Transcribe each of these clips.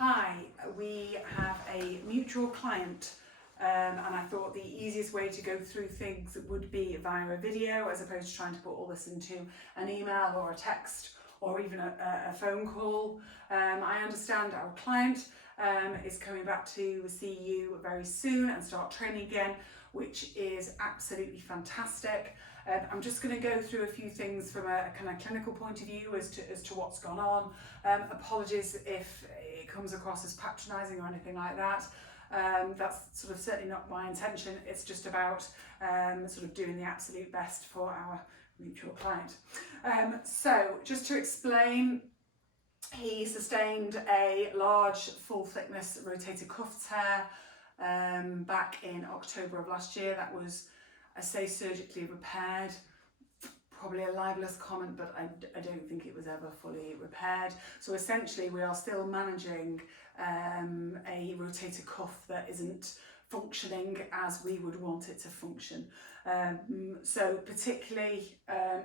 Hi, we have a mutual client and I thought the easiest way to go through things would be via a video as opposed to trying to put all this into an email or a text or even a phone call. I understand our client is coming back to see you very soon and start training again, which is absolutely fantastic. I'm just going to go through a few things from a kind of clinical point of view as to what's gone on. Apologies if it comes across as patronising or anything like that. That's sort of certainly not my intention. It's just about sort of doing the absolute best for our mutual client. So just to explain, he sustained a large full thickness rotator cuff tear back in October of last year. That was, I say, surgically repaired. Probably a libelous comment, but I don't think it was ever fully repaired. So essentially we are still managing a rotator cuff that isn't functioning as we would want it to function. So particularly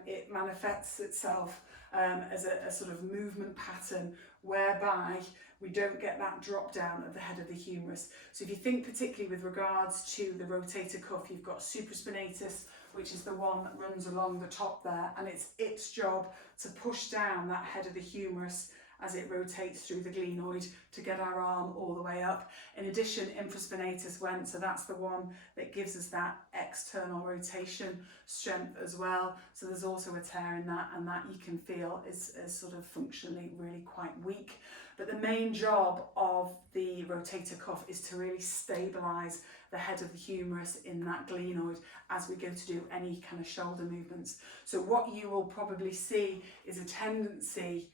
it manifests itself as a sort of movement pattern whereby we don't get that drop down at the head of the humerus. So if you think particularly with regards to the rotator cuff, you've got supraspinatus, which is the one that runs along the top there, and it's its job to push down that head of the humerus as it rotates through the glenoid to get our arm all the way up. In addition, infraspinatus went, so that's the one that gives us that external rotation strength as well. So there's also a tear in that, and that you can feel is sort of functionally really quite weak. But the main job of the rotator cuff is to really stabilise the head of the humerus in that glenoid as we go to do any kind of shoulder movements. So what you will probably see is a tendency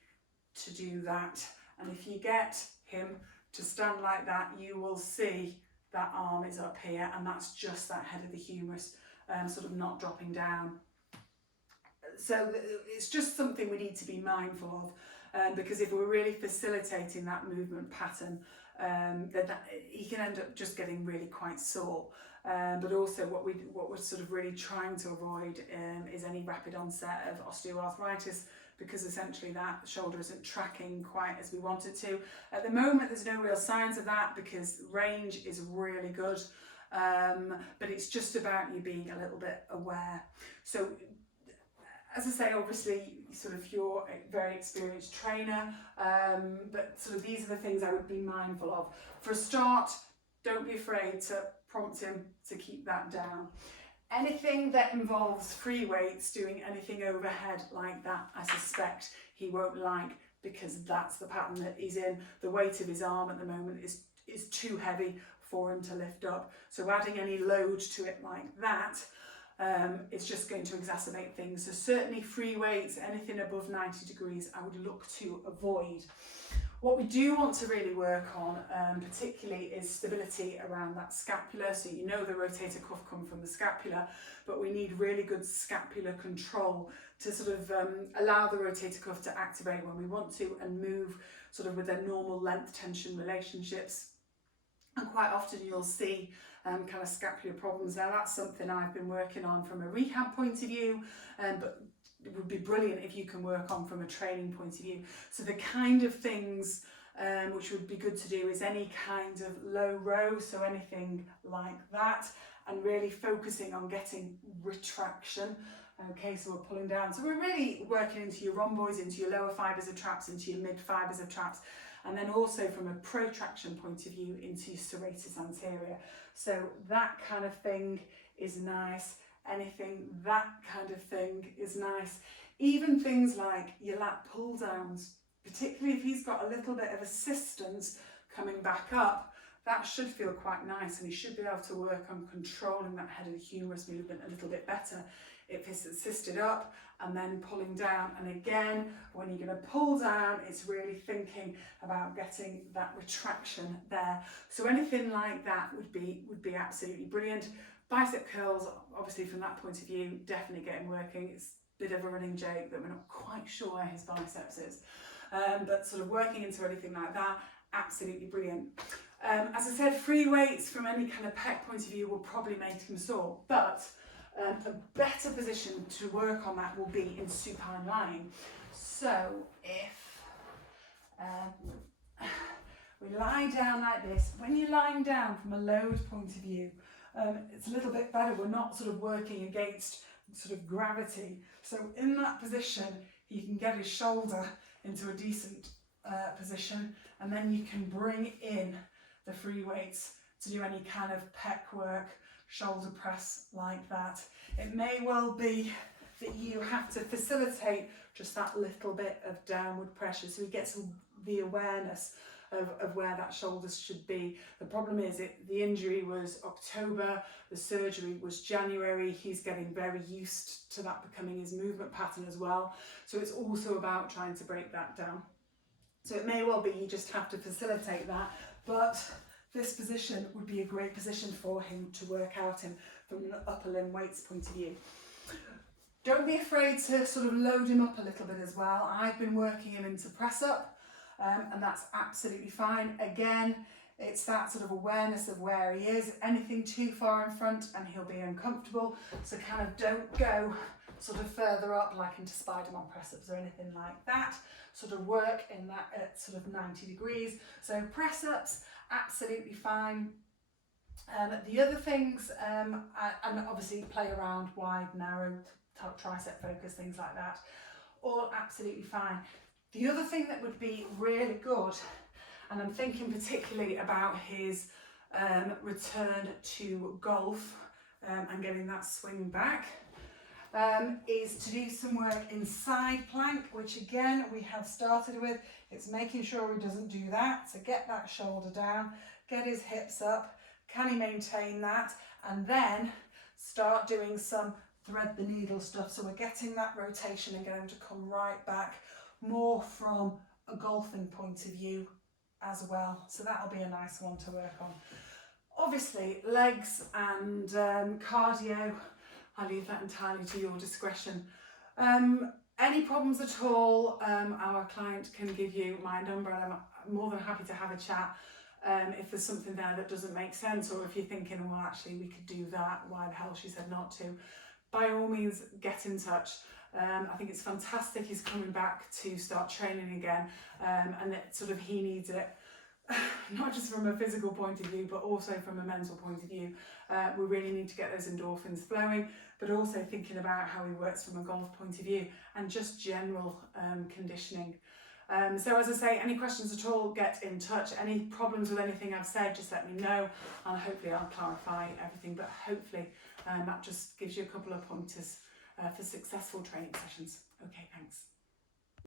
to do that, and if you get him to stand like that, you will see that arm is up here, and that's just that head of the humerus sort of not dropping down. So it's just something we need to be mindful of, because if we're really facilitating that movement pattern, then he can end up just getting really quite sore. But also what we're sort of really trying to avoid is any rapid onset of osteoarthritis, because essentially that shoulder isn't tracking quite as we want it to. At the moment there's no real signs of that because range is really good, but it's just about you being a little bit aware. So as I say, obviously sort of you're a very experienced trainer, but sort of these are the things I would be mindful of. For a start, don't be afraid to prompt him to keep that down. Anything that involves free weights, doing anything overhead like that, I suspect he won't like, because that's the pattern that he's in. The weight of his arm at the moment is too heavy for him to lift up. So adding any load to it like that is just going to exacerbate things. So certainly free weights, anything above 90 degrees, I would look to avoid. What we do want to really work on particularly is stability around that scapula. So you know the rotator cuff come from the scapula, but we need really good scapular control to sort of allow the rotator cuff to activate when we want to and move sort of with their normal length tension relationships. And quite often you'll see kind of scapular problems. Now that's something I've been working on from a rehab point of view, but it would be brilliant if you can work on from a training point of view. So the kind of things which would be good to do is any kind of low row, so anything like that, and really focusing on getting retraction. Okay, so we're pulling down. So we're really working into your rhomboids, into your lower fibres of traps, into your mid fibres of traps, and then also from a protraction point of view into your serratus anterior. So that kind of thing is nice. Anything, that kind of thing is nice. Even things like your lat pull downs, particularly if he's got a little bit of assistance coming back up, that should feel quite nice, and he should be able to work on controlling that head of the humerus movement a little bit better if it's assisted up and then pulling down. And again, when you're going to pull down, it's really thinking about getting that retraction there. So anything like that would be absolutely brilliant. Bicep curls, obviously from that point of view, definitely get him working. It's a bit of a running joke that we're not quite sure where his biceps is. But sort of working into anything like that, absolutely brilliant. As I said, free weights from any kind of pec point of view will probably make him sore, but a better position to work on that will be in supine lying. So if we We lie down like this. When you're lying down from a load point of view, it's a little bit better. We're not sort of working against sort of gravity. So in that position, he can get his shoulder into a decent position, and then you can bring in the free weights to do any kind of pec work, shoulder press like that. It may well be that you have to facilitate just that little bit of downward pressure so he gets the awareness of where that shoulder should be. The problem is the injury was October, the surgery was January. He's getting very used to that becoming his movement pattern as well. So it's also about trying to break that down. So it may well be you just have to facilitate that, but this position would be a great position for him to work out in from an upper limb weights point of view. Don't be afraid to sort of load him up a little bit as well. I've been working him into press up, and that's absolutely fine. Again, it's that sort of awareness of where he is. Anything too far in front and he'll be uncomfortable. So kind of don't go sort of further up like into Spider-Man press-ups or anything like that. Sort of work in that at sort of 90 degrees. So press-ups, absolutely fine. The other things, and obviously play around wide, narrow, tricep focus, things like that, all absolutely fine. The other thing that would be really good, and I'm thinking particularly about his return to golf and getting that swing back, is to do some work in side plank, which again we have started with. It's making sure he doesn't do that. So get that shoulder down, get his hips up, can he maintain that, and then start doing some thread the needle stuff. So we're getting that rotation and getting him to come right back more from a golfing point of view as well. So that'll be a nice one to work on. Obviously legs and cardio, I leave that entirely to your discretion. Any problems at all, our client can give you my number and I'm more than happy to have a chat. If there's something there that doesn't make sense, or if you're thinking, well actually we could do that, why the hell she said not to, by all means get in touch. I think it's fantastic he's coming back to start training again, and that sort of he needs it, not just from a physical point of view but also from a mental point of view. We really need to get those endorphins flowing, but also thinking about how he works from a golf point of view and just general conditioning. So as I say, any questions at all, get in touch. Any problems with anything I've said, just let me know and hopefully I'll clarify everything, but hopefully that just gives you a couple of pointers for successful training sessions. Okay, thanks.